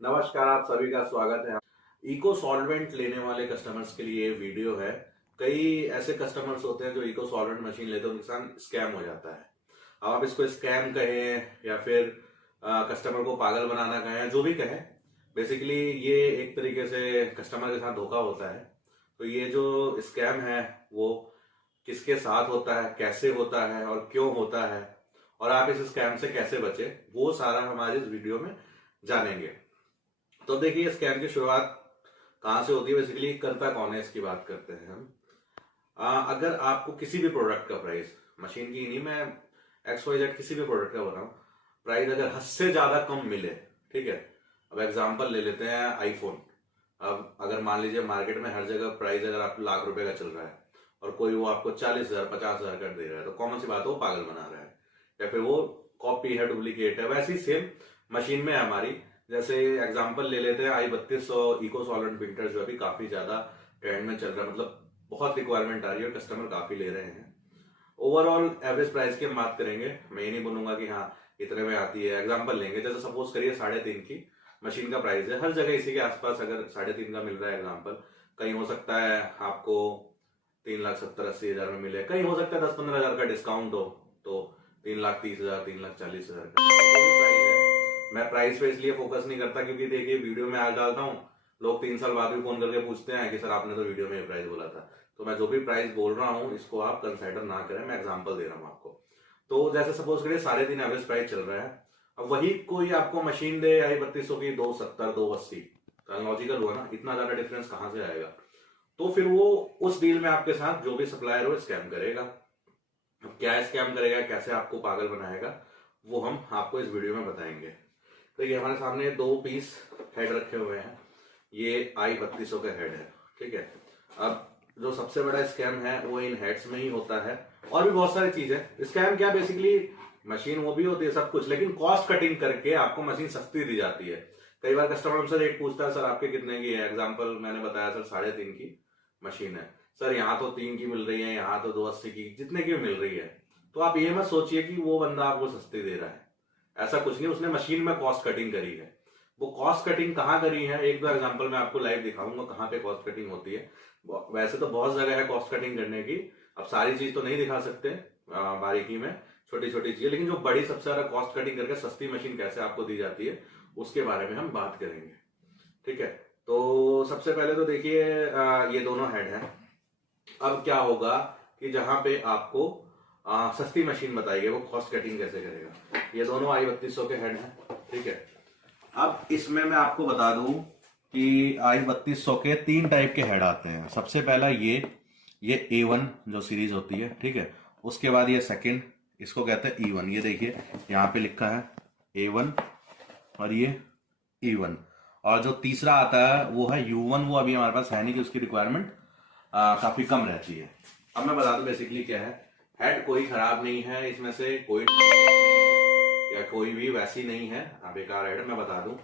नमस्कार, आप सभी का स्वागत है। इको सॉल्वेंट लेने वाले कस्टमर्स के लिए ये वीडियो है। कई ऐसे कस्टमर्स होते हैं जो इको सॉल्वेंट मशीन लेते हैं, उनके साथ स्कैम हो जाता है। अब आप इसको स्कैम कहें या फिर कस्टमर को पागल बनाना कहें, जो भी कहें, बेसिकली ये एक तरीके से कस्टमर के साथ धोखा होता है। तो ये जो स्कैम है वो किसके साथ होता है, कैसे होता है और क्यों होता है, और आप इस स्कैम से कैसे बचे, वो सारा हमारे इस वीडियो में जानेंगे। तो देखिए, स्कैम की शुरुआत कहाँ से होती है, बेसिकली करता कौन है, इसकी बात करते हैं हम। अगर आपको किसी भी प्रोडक्ट का प्राइस, मशीन की नहीं, मैं एक्स वाई जेड किसी भी प्रोडक्ट का बताऊं, प्राइस अगर हद से ज्यादा कम मिले, ठीक है। अब एग्जांपल ले लेते हैं आईफोन। अब अगर मान लीजिए मार्केट में हर जगह प्राइस अगर आप लाख रुपए का चल रहा है और कोई वो आपको 40,000 50,000 का दे रहा है, तो कॉमन सी बात है वो पागल बना रहा है या फिर वो कॉपी है, डुप्लीकेट है। वैसी सेम मशीन में है हमारी। जैसे एग्जांपल ले लेते हैं i3200 इको सॉल्वेंट प्रिंटर, जो अभी काफी ज्यादा ट्रेंड में चल रहा है, मतलब बहुत रिक्वायरमेंट आ रही है और कस्टमर काफी ले रहे हैं। ओवरऑल एवरेज प्राइस की हम बात करेंगे, मैं ये नहीं बोलूंगा कि हाँ इतने में आती है। एग्जांपल लेंगे, जैसे सपोज करिए 3.5 की मशीन का प्राइस है, हर जगह इसी के आसपास अगर 3.5 का मिल रहा है एग्जांपल, कहीं हो सकता है आपको 3,70,80,000 में मिले, कहीं हो सकता है 10-15 हजार का डिस्काउंट हो तो 3,30,000 3,40,000 का, जो भी प्राइस है। मैं प्राइस पे इसलिए फोकस नहीं करता क्योंकि देखिए वीडियो में आज डालता हूँ, लोग 3 साल बाद भी फोन करके पूछते हैं कि सर आपने तो वीडियो में ये प्राइस बोला था। तो मैं जो भी प्राइस बोल रहा हूँ इसको आप कंसिडर ना करें, मैं एग्जांपल दे रहा हूँ आपको। तो जैसे सपोज करिए 3.5 एवरेज प्राइस चल रहा है। अब वही कोई आपको मशीन दे i3200 की 270 280, लॉजिकल हुआ ना, इतना ज्यादा डिफरेंस कहाँ से आएगा। तो फिर वो उस डील में आपके साथ जो भी सप्लायर हो स्कैम करेगा। अब क्या स्कैम करेगा, कैसे आपको पागल बनाएगा, वो हम आपको इस वीडियो में बताएंगे। तो ये हमारे सामने 2 पीस हेड रखे हुए हैं, ये i3200 का हेड है, ठीक है। अब जो सबसे बड़ा स्कैम है वो इन हेड्स में ही होता है, और भी बहुत सारी चीजें। स्कैम क्या, बेसिकली मशीन वो भी होती है सब कुछ, लेकिन कॉस्ट कटिंग करके आपको मशीन सस्ती दी जाती है। कई बार कस्टमर हमसे रेट पूछता है, सर आपके कितने की है। एग्जाम्पल मैंने बताया सर 3.5 की मशीन है, सर यहाँ तो 3 की मिल रही है, यहाँ तो 280 की, जितने की मिल रही है। तो आप ये मत सोचिए कि वो बंदा आपको सस्ती दे रहा है, ऐसा कुछ नहीं। उसने मशीन में कॉस्ट कटिंग करी है। वो कॉस्ट कटिंग कहाँ करी है, एक दो एग्जांपल मैं आपको लाइव दिखाऊंगा कहाँ पे कॉस्ट कटिंग होती है। वैसे तो बहुत जगह है कॉस्ट कटिंग करने की, अब सारी चीज तो नहीं दिखा सकते बारीकी में, छोटी छोटी चीजें, लेकिन जो बड़ी सबसे ज्यादा कॉस्ट कटिंग करके सस्ती मशीन कैसे आपको दी जाती है उसके बारे में हम बात करेंगे, ठीक है। तो सबसे पहले तो देखिए, ये दोनों हेड हैं। अब क्या होगा कि जहां पे आपको सस्ती मशीन बताइए वो कॉस्ट कटिंग कैसे करेगा। ये दोनों i3200 के हेड हैं, ठीक है। अब इसमें मैं आपको बता दूं कि i3200 के 3 टाइप के हेड आते हैं। सबसे पहला ये A1 जो सीरीज होती है, ठीक है। उसके बाद ये सेकंड, इसको कहते हैं E1। ये देखिए यहाँ पे लिखा है A1 और ये E1। और जो तीसरा आता है वो है U1, वो अभी हमारे पास है नहीं कि उसकी रिक्वायरमेंट काफी कम रहती है। अब मैं बता दूं बेसिकली क्या है। हेड कोई खराब नहीं है, इसमें से कोई नहीं है या कोई भी वैसी नहीं है बेकार हेड। मैं बता दूं,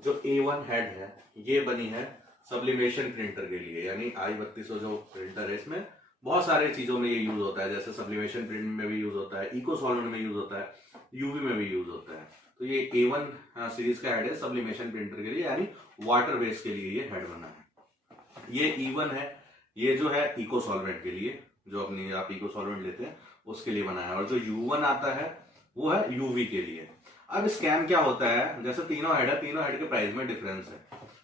जो A1 हेड है ये बनी है सब्लिमेशन प्रिंटर के लिए, यानी i3200 जो प्रिंटर है इसमें बहुत सारे चीजों में ये यूज होता है। जैसे सब्लिमेशन प्रिंट में भी यूज होता है, इको सॉल्वेंट में यूज होता है, यूवी में भी यूज होता है। तो ये A1 सीरीज का हेड है सब्लिमेशन प्रिंटर के लिए, यानी वाटर बेस के लिए ये हेड बना है। ये E1 है, ये जो है इको सॉल्वेंट के लिए, जो अपनी आप इको सॉल्वेंट लेते हैं उसके लिए बना है। और जो U1 आता है वो है यूवी के लिए। अब स्कैम क्या होता है, जैसे तीनों हेड है, तीनों हेड के प्राइस में डिफरेंस है।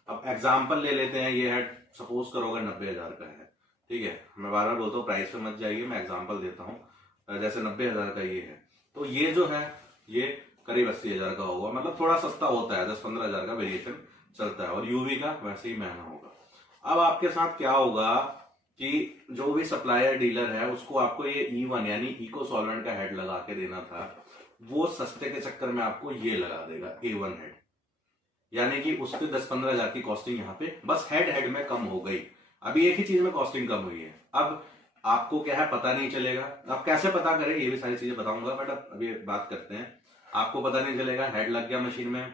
अब एग्जांपल ले लेते हैं, ये हेड सपोज करो अगर 90,000 का है, ठीक है। मैं बार बार बोलता हूँ प्राइस पे मत जाइए, मैं एग्जांपल देता हूँ। जैसे 90,000 का ये है, तो ये जो है ये करीब 80,000 का होगा, मतलब थोड़ा सस्ता होता है, 10-15 हजार का वेरिएशन चलता है। और यूवी का वैसे ही महंगा होगा। अब आपके साथ क्या होगा कि जो भी सप्लायर डीलर है उसको आपको ये E1 यानी इको सॉल्वेंट का हेड लगा के देना था, वो सस्ते के चक्कर में आपको ये लगा देगा A1 हेड, यानी कि उसके 10-15 हजार की कॉस्टिंग यहाँ पे बस हेड हेड में कम हो गई। अभी एक ही चीज में कॉस्टिंग कम हुई है। अब आपको क्या है पता नहीं चलेगा, आप कैसे पता करें ये भी सारी चीजें बताऊंगा, बट अब अभी बात करते हैं। आपको पता नहीं चलेगा, हेड लग गया मशीन में,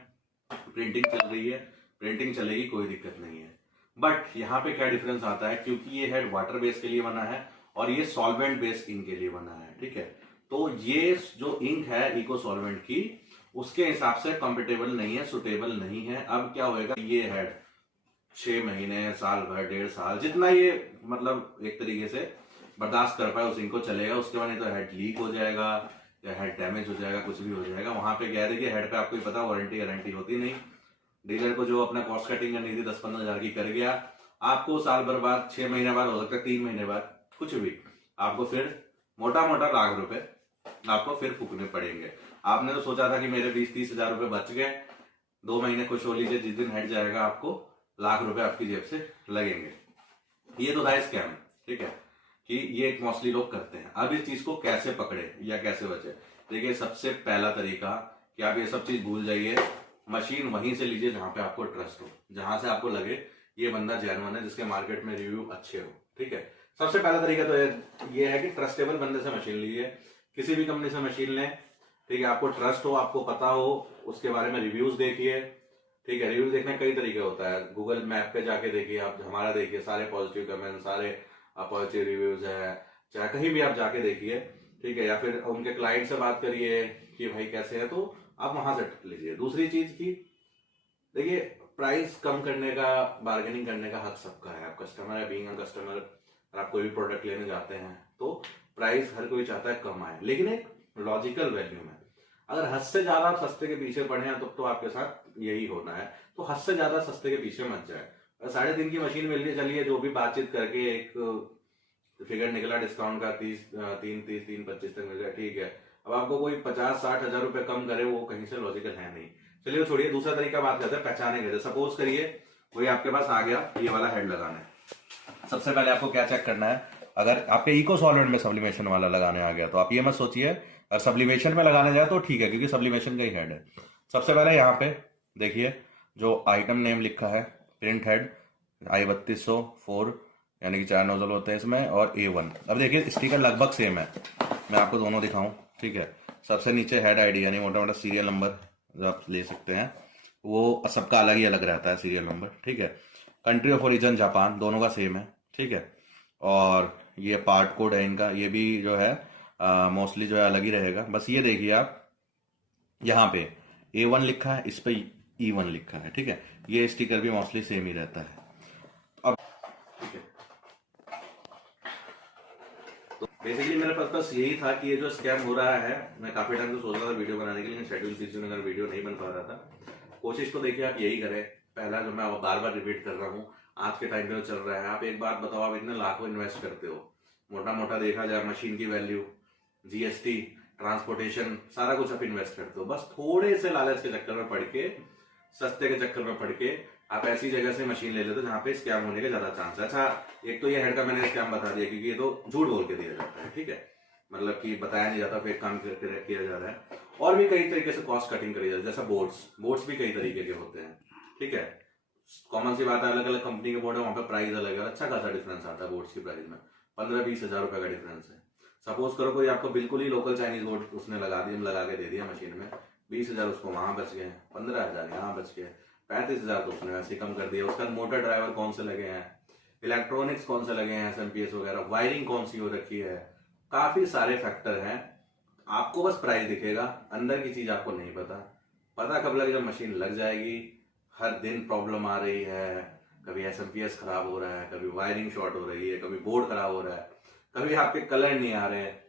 प्रिंटिंग चल रही है, प्रिंटिंग चलेगी, कोई दिक्कत नहीं है। बट यहाँ पे क्या डिफरेंस आता है, क्योंकि ये हेड वाटर बेस के लिए बना है और ये सॉल्वेंट बेस इंक के लिए बना है, ठीक है। तो ये जो इंक है इको सॉल्वेंट की, उसके हिसाब से कंपेटेबल नहीं है, सुटेबल नहीं है। अब क्या होएगा, ये हेड 6 महीने, साल भर, 1.5 साल, जितना ये मतलब एक तरीके से बर्दाश्त कर पाए उसी को चलेगा। उसके बाद नहीं तो हेड लीक हो जाएगा या हेड डैमेज हो जाएगा, कुछ भी हो जाएगा। वहां पे क्या है, देखिए हेड पे आपको ही पता वारंटी गारंटी होती नहीं। डीलर को जो अपना कॉस्ट कटिंग करनी थी 10-15 हजार की कर गया, आपको साल भर बाद, 6 महीने बाद, हो सकता है 3 महीने बाद, कुछ भी आपको फिर मोटा मोटा लाख रुपए आपको फिर फूकने पड़ेंगे। आपने तो सोचा था कि मेरे 20-30 हजार रुपए बच गए, 2 महीने खुश हो लीजिए, जिस दिन हेड जाएगा आपको लाख रुपए आपकी जेब से लगेंगे। ये तो था स्कैम, ठीक है, कि ये मोस्टली लोग करते हैं। अब इस चीज को कैसे पकड़े या कैसे बचे? देखिए, सबसे पहला तरीका कि आप ये सब चीज भूल जाइए, मशीन वहीं से लीजिए जहां पे आपको ट्रस्ट हो, जहां से आपको लगे ये बंदा जेन्युइन है, जिसके मार्केट में रिव्यू अच्छे हो, ठीक है। सबसे पहला तरीका तो ये है कि ट्रस्टेबल बंदे से मशीन लीजिए, किसी भी कंपनी से मशीन लें, ठीक है, आपको ट्रस्ट हो, आपको पता हो, उसके बारे में रिव्यूज देखिए, ठीक है। रिव्यूज देखने कई तरीके होता है, गूगल मैप पे जाके देखिए, आप हमारा देखिए, सारे पॉजिटिव कमेंट, सारे पॉजिटिव रिव्यूज है, चाहे कहीं भी आप जाके देखिए, ठीक है। या फिर उनके क्लाइंट से बात करिए कि भाई कैसे है, तो आप वहां से लीजिए। दूसरी चीज की, देखिए, प्राइस कम करने का, बार्गेनिंग करने का हक सबका है। आप कस्टमर है, बीइंग अ कस्टमर, आप कोई भी प्रोडक्ट लेने जाते हैं तो प्राइस हर कोई चाहता है कम आए, लेकिन एक लॉजिकल वैल्यू में। अगर हद से ज्यादा आप सस्ते के पीछे पड़े हैं तो आपके साथ यही होना है, तो हद से ज्यादा सस्ते के पीछे मत जाए। 3.5 की मशीन मिल रही है, चलिए जो भी बातचीत करके एक फिगर निकला डिस्काउंट का, 3.25 तक मिल गया, ठीक है। अब आपको कोई 50-60 हजार रुपए कम करे, वो कहीं से लॉजिकल है नहीं। चलिए छोड़िए, दूसरा तरीका बात करते हैं पहचाने के। सपोज करिए कोई आपके पास आ गया ये वाला हेड लगाने, सबसे पहले आपको क्या चेक करना है, अगर आपके इको सॉल्वेंट में सब्लिमेशन वाला लगाने आ गया तो आप ये मत सोचिए, अगर सब्लिमेशन में लगाने जाए तो ठीक है, क्योंकि सब्लिमेशन का ही हेड है। सबसे पहले यहाँ पे देखिए जो आइटम नेम लिखा है, प्रिंट हेड I3204, यानी कि 4 नोजल होते हैं इसमें, और A1। अब देखिए स्टिकर लगभग सेम है, मैं आपको दोनों दिखाऊं, ठीक है। सबसे नीचे हेड आईडी यानी मोटा मोटा सीरियल नंबर जो आप ले सकते हैं, वो सबका अलग ही अलग रहता है सीरियल नंबर, ठीक है। कंट्री ऑफ ओरिजिन जापान, दोनों का सेम है, ठीक है। और ये पार्ट कोड है इनका, ये भी जो है मोस्टली जो है अलग ही रहेगा। बस ये देखिए आप, यहाँ पे A1 लिखा है, इस पे E1 लिखा है, ठीक है। ये स्टिकर भी मोस्टली सेम ही रहता है। अब ठीक है, तो बेसिकली मेरे पास बस यही था कि ये जो स्कैम हो रहा है, मैं काफी टाइम से सोच रहा था वीडियो बनाने के लिए, शेड्यूल की वजह से वीडियो नहीं बन पा रहा था। कोशिश तो देखिए आप यही करें, पहला जो मैं बार बार रिपीट कर रहा हूँ, आज के टाइम पे चल रहा है। आप एक बात बताओ, आप इतने लाखों इन्वेस्ट करते हो, मोटा मोटा देखा जाए मशीन की वैल्यू, GST, ट्रांसपोर्टेशन, सारा कुछ आप इन्वेस्ट करते हो, बस थोड़े से लालच के चक्कर में पड़ के, सस्ते के चक्कर में पड़ के आप ऐसी जगह से मशीन ले लेते हो जहां पे स्कैम होने के ज्यादा चांस है। अच्छा, एक तो ये हेड का मैंने स्कैम बता दिया, क्योंकि ये तो झूठ बोल के दिया जाता है, ठीक है, मतलब कि बताया नहीं जाता, फेक काम करके किया जा रहा है। और भी कई तरीके से कॉस्ट कटिंग करी जाती है, जैसा बोर्ड्स भी कई तरीके के होते हैं, ठीक है। कॉमन सी बात है, अलग अलग कंपनी के बोर्ड है, वहां पे प्राइस अलग है, अच्छा खासा डिफरेंस आता है बोर्ड्स की प्राइस में, 15-20 हजार रुपए का डिफरेंस है। सपोज करो कोई आपको बिल्कुल ही लोकल चाइनीज बोर्ड उसने लगा के दे दिया मशीन में, 20 हजार उसको वहां बच गए, 15 हजार यहाँ बच गए, 35 हजार तो उसने वैसे कम कर दिया। उसका मोटर ड्राइवर कौन से लगे हैं, इलेक्ट्रॉनिक्स कौन से लगे हैं, SMPS वगैरह, वायरिंग कौन सी हो रखी है, काफी सारे फैक्टर हैं। आपको बस प्राइस दिखेगा, अंदर की चीज आपको नहीं पता कब लगे, जब मशीन लग जाएगी। हर दिन प्रॉब्लम आ रही है, कभी SMPS खराब हो रहा है, कभी वायरिंग शॉर्ट हो रही है, कभी बोर्ड खराब हो रहा है, कभी आपके कलर नहीं आ रहे हैं।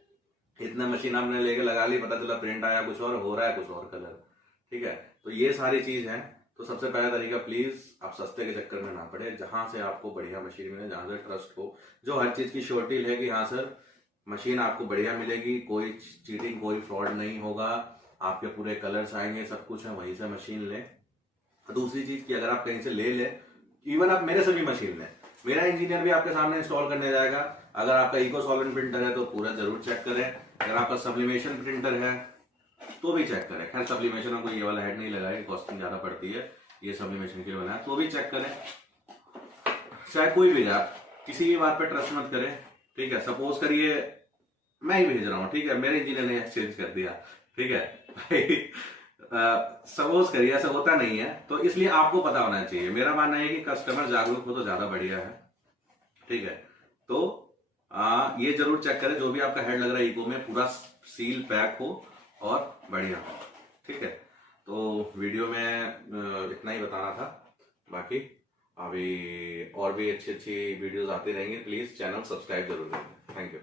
इतना मशीन आपने लेके लगा ली, पता चला प्रिंट आया कुछ और, हो रहा है कुछ और कलर, ठीक है। तो ये सारी चीज है। तो सबसे पहला तरीका, प्लीज आप सस्ते के चक्कर में ना पड़े, जहां से आपको बढ़िया मशीन मिले, जहां से ट्रस्ट हो, जो हर चीज की श्योरिटी है कि हाँ सर मशीन आपको बढ़िया मिलेगी, कोई चीटिंग कोई फ्रॉड नहीं होगा, आपके पूरे कलर्स आएंगे, सब कुछ है, वहीं से मशीन लें। दूसरी चीज की, अगर आप कहीं से ले लें, इवन आप मेरे से भी मशीन लें, मेरा इंजीनियर भी आपके सामने इंस्टॉल करने जाएगा। अगर आपका इको सॉल्वेंट प्रिंटर है तो पूरा जरूर चेक करें, अगर आपका सब्लिमेशन प्रिंटर है तो भी चेक करें। खैर सब्लिमेशन में कोई ये वाला हेड नहीं लगा है, कॉस्टिंग ज्यादा पड़ती है, ये सब्लिमेशन के लिए बना है, तो भी चेक करें। चाहे कोई भी जाए, किसी भी बात पे ट्रस्ट मत करें, ठीक है। सपोज करिए मैं ही भेज रहा हूँ, ठीक है, मेरे इंजीनियर ने एक्सचेंज कर दिया, ठीक है सपोज करिए ऐसा होता नहीं है, तो इसलिए आपको पता होना चाहिए। मेरा मानना है कि कस्टमर जागरूक हो तो ज्यादा बढ़िया है, ठीक है। तो ये जरूर चेक करें, जो भी आपका हेड लग रहा है इको में, पूरा सील पैक हो और बढ़िया हो, ठीक है। तो वीडियो में इतना ही बताना था। बाकी अभी और भी अच्छी अच्छी वीडियोस आती रहेंगी, प्लीज चैनल सब्सक्राइब जरूर करें। Thank you.